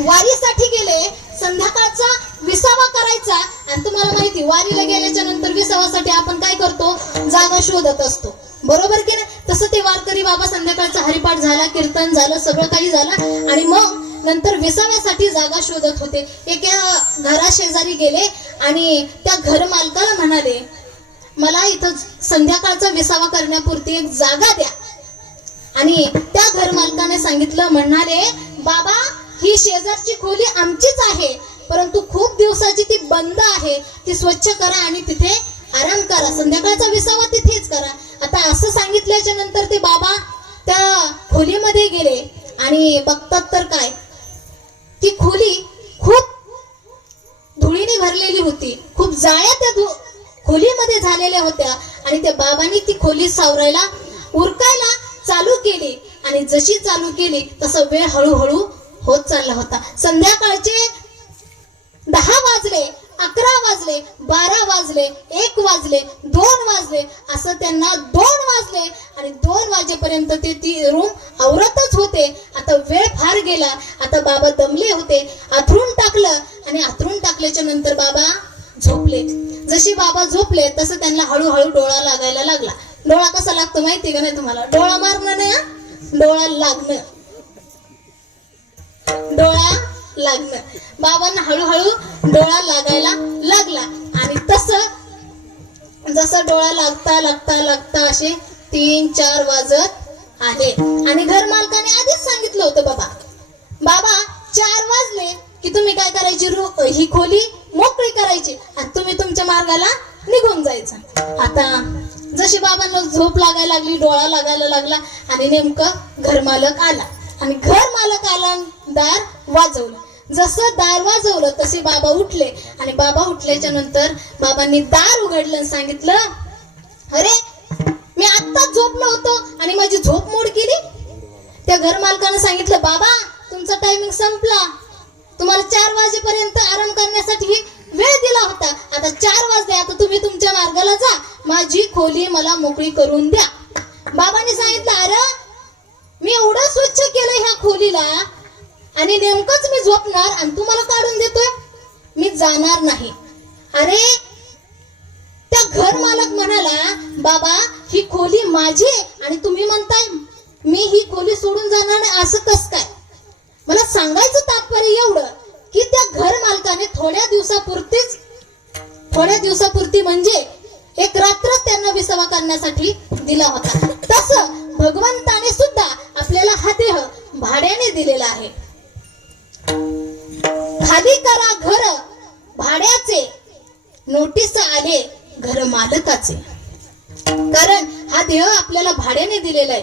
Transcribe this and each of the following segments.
वारीसाठी गेले, संध्याकाळचा विसावा करायचा. आणि तुम्हाला माहिती, वारीला गेल्याच्या नंतर विसावासाठी आपण काय करतो, जागा शोधत असतो, बरोबर की नाही? तसं ते वारकरी बाबा संध्याकाळचा हरिपाठ झाला, कीर्तन झालं, सगळं काही झालं आणि मग नंतर विसाव्यासाठी जागा शोधत होते. एका घराशेजारी गेले आणि त्या घर मालकाला म्हणाले, मला इथं संध्याकाळचा विसावा करण्यापुरती एक जागा द्या. आणि त्या घर मालकाने सांगितलं, म्हणाले, बाबा ही शेजारची खोली आमचीच आहे, परंतु खूप दिवसाची ती बंद आहे, ती स्वच्छ करा आणि तिथे आराम करा, संध्याकाळचा विसावा तिथेच करा. आता असं सांगितल्याच्या नंतर ते बाबा त्या खोलीमध्ये गेले आणि बघतात तर काय, ती खोली खूप धुळीने भरलेली होती, खूप जाळ्या त्या खोलीमध्ये झालेल्या होत्या. आणि त्या बाबांनी ती खोली सावरायला उरकायला चालू केली आणि जशी चालू केली तसा वेळ हळूहळू होत चालला होता. संध्याकाळचे 10 वाजले, 11 वाजले, 12 वाजले, 1 वाजले, 2 वाजले, असं त्यांना 2 वाजले आणि 2 वाजेपर्यंत ते ती रूम आवरतच होते. आता वेळ फार गेला, आता बाबा दमले होते, आथरून टाकलं आणि आथरून टाकल्याच्या नंतर बाबा झोपले. जशी बाबा झोपले तसं त्यांना हळूहळू डोळा लागायला लागला. डोळा कसा लागतो माहिती का नाही तुम्हाला? डोळा मारणं नाही, डोळा लागणं, डोळा लागणं. बाबांना हळूहळू डोळा लागायला लागला आणि तसं जसं डोळा लागता लागता लागता असे 3-4 वाजत आले. आणि घर मालकाने आधीच सांगितलं होतं, बाबा 4 वाजले की तुम्ही काय करायची, ही खोली मोकळी करायची आणि तुम्ही तुमच्या मार्गाला निघून जायचं. आता जशी बाबांना झोप लागायला लागली, डोळा लागायला लागला आणि नेमकं घरमालक आला आणि घर मालक आला, दार वाजवलं. जसं दार वाजवलं तसे बाबा उठले आणि बाबा उठल्याच्या नंतर बाबांनी दार उघडलं आणि सांगितलं, अरे मी आत्ताच झोपलो होतो आणि माझी झोप मोड केली. त्या घर मालकानं सांगितलं, बाबा तुमचा टायमिंग संपला, तुम्हाला 4 वाजेपर्यंत आराम करण्यासाठी वेळ दिला होता, आता 4 वाजले, आता तुम्ही तुमच्या मार्गाला जा, माझी खोली मला मोकळी करून द्या. बाबांनी सांगितलं, अरे मी एवढं स्वच्छ केलं ह्या खोलीला आणि नेमकंच मी झोपणार आणि तू मला काढून देतोय, मी जाणार नाही. अरे त्या घर मालक म्हणाला, बाबा ही खोली माझी आहे आणि तुम्ही म्हणताय मी ही खोली सोडून जाणार नाही, असं कसं काय? मला सांगायचं तात्पर्य एवढं की त्या घर मालकाने थोड्या दिवसापुरती म्हणजे एक रात्रच त्यांना विसावा करण्यासाठी दिला होता. तसं भगवंताने सुद्धा आपल्याला हा देह भाड्याने दिलेला आहे. खाली करा घर भाड्याचे, नोटीस आले घर मालकाचे. कारण हा देह आपल्याला भाड्याने दिलेला आहे.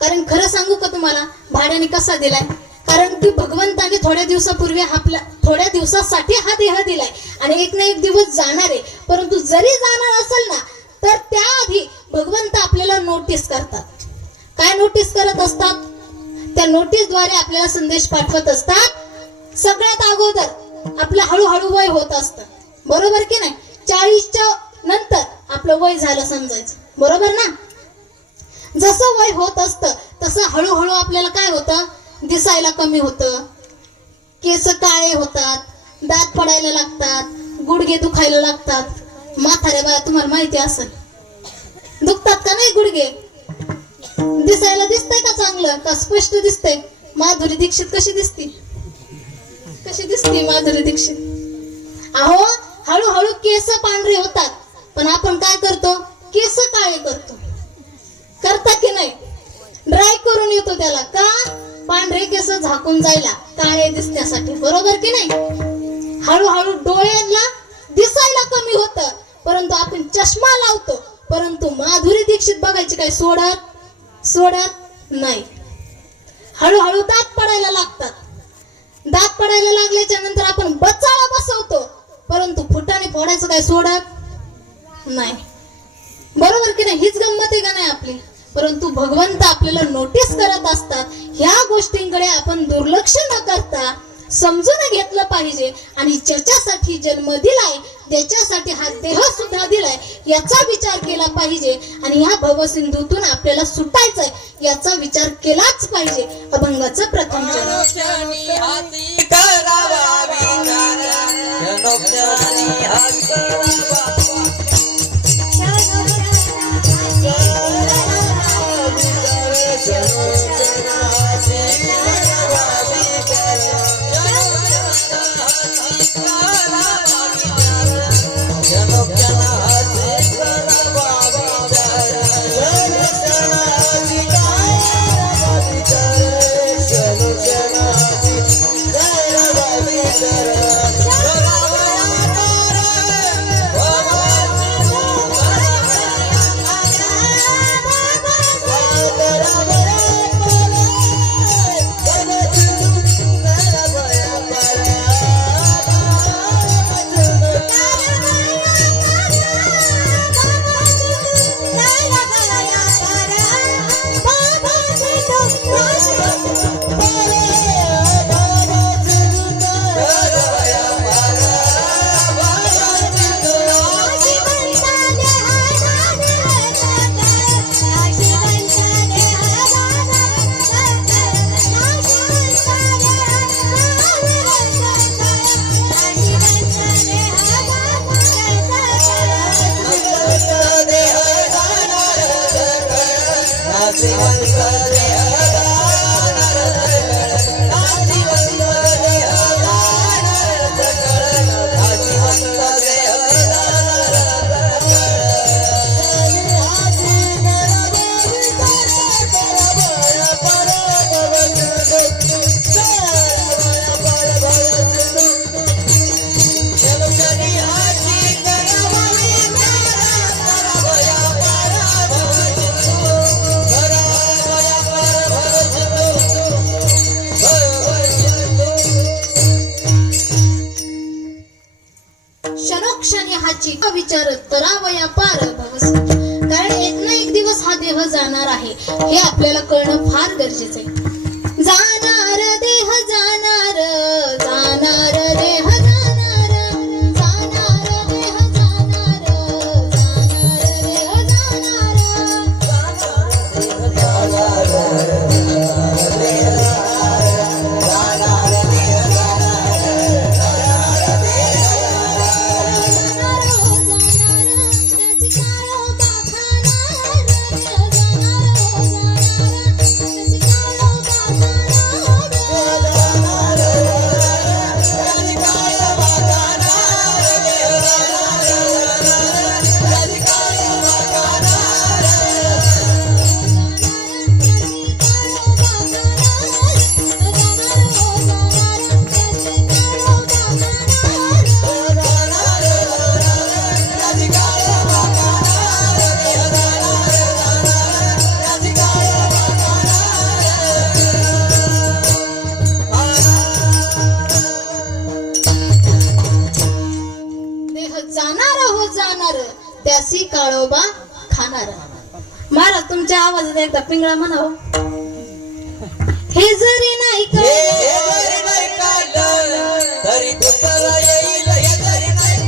कारण खरं सांगू का तुम्हाला, भाड्याने कसा दिलाय? कारण की भगवंताने थोड्या दिवसासाठी हा देह दिलाय आणि एक ना एक दिवस जाणार आहे. परंतु जरी जाणार असेल ना तर त्याआधी भगवंत आपल्याला नोटीस करतात. काय नोटीस करत असतात? त्या नोटीसद्वारे आपल्याला संदेश पाठवत असतात. सगळ्यात अगोदर आपलं हळूहळू वय होत असतं, बरोबर की नाही? 40च्या नंतर आपलं वय झालं समजायचं, बरोबर ना? जसं वय होत असतं तसं हळूहळू आपल्याला काय होतं, दिसायला कमी होतं, केस काळे होतात, दात पडायला लागतात, गुडघे दुखायला लागतात. म्हाताऱ्या बाया तुम्हाला माहिती असेल, दुखतात का नाही गुडघे? दिसायला दिसतंय का चांगलं, का स्पष्ट दिसतंय? माधुरी दीक्षित कशी दिसते? कशी दिसते माधुरी दीक्षित? अहो हळूहळू केस पांढरे होतात, पण आपण काय करतो, केस काळे करतो. करता की नाही? ड्राय करून येतो त्याला, का? पांढरे केस झाकून जायला, काळे दिसण्यासाठी, बरोबर की नाही? हळूहळू डोळ्यांना दिसायला कमी होतं, परंतु आपण चष्मा लावतो. परंतु माधुरी दीक्षित बघायची काय सोडत नाही. हळूहळू दात पडायला लागतात. दात पडायला लागल्याच्या नंतर आपण बचाळा बसवतो, परंतु फुटाने फोडायचं काय सोडत नाही, बरोबर की नाही? हीच गंमत आहे का नाही आपली? परंतु भगवंत आपल्याला नोटीस करत असतात. ह्या गोष्टींकडे आपण दुर्लक्ष न करता समजून घेतलं पाहिजे आणि ज्याच्यासाठी जन्म दिलाय त्याच्यासाठी हा देह सुद्धा दिलाय याचा विचार केला पाहिजे आणि ह्या भवसिंधूतून आपल्याला सुटायचंय याचा विचार केलाच पाहिजे. अभंगाचं प्रथम क्षणोक्षणी हा चित्त विचार तरावया पार भवस. कारण एक ना एक दिवस हा देह जाणार आहे हे आपल्याला कळणं फार गरजेचं आहे. जाणार देह जाणार, जाणार देह जाणार, जाणार देह जाणार, जाणार देह त्यासी काळोबा खाणार. महाराज तुमच्या आवाजात एकदा पिंगळा म्हणावं. हे जरी नाही तरी दुसरा येईल, हे जरी नाही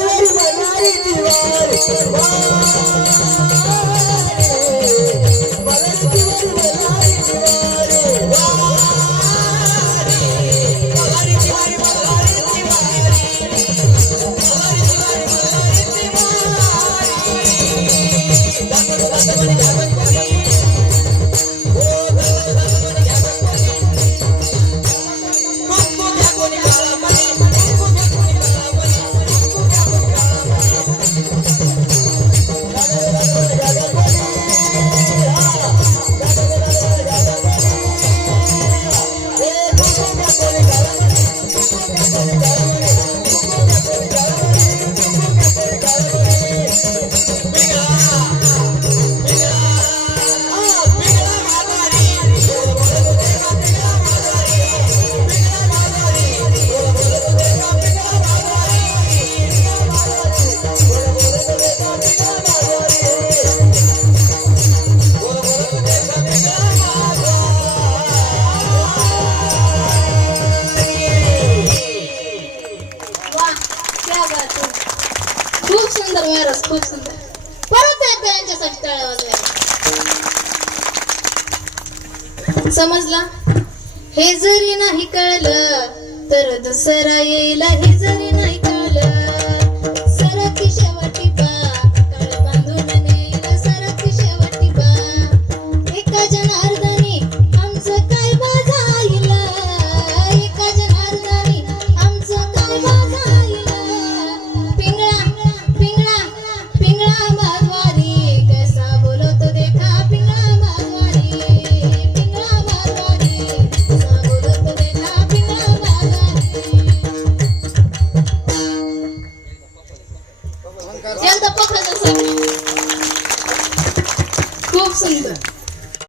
तिवारी मल्हारी तिवारी मल्हारी तिवारी मल्हारी तिवारी मल्हारी तिवारी मल्हारी तिवारी मल्हारी तिवारी मल्हारी तिवारी दाखवतो दाखवणी घ्यावं कोणी ओ दाखवतो घ्यावं कोणी कुंकू घ्या कोणी काळा मणी कुंकू घ्या कोणी काळा मणी कुंकू घ्या कोणी काळा मणी वाह, क्या बात है. खूप सुंदर महाराज, खूप सुंदर. परत एकदा यांच्यासाठी टाळ्या वाजवायला. समजला? हे जरी नाही कळलं तर दुसरा येईल, हे जरी नाही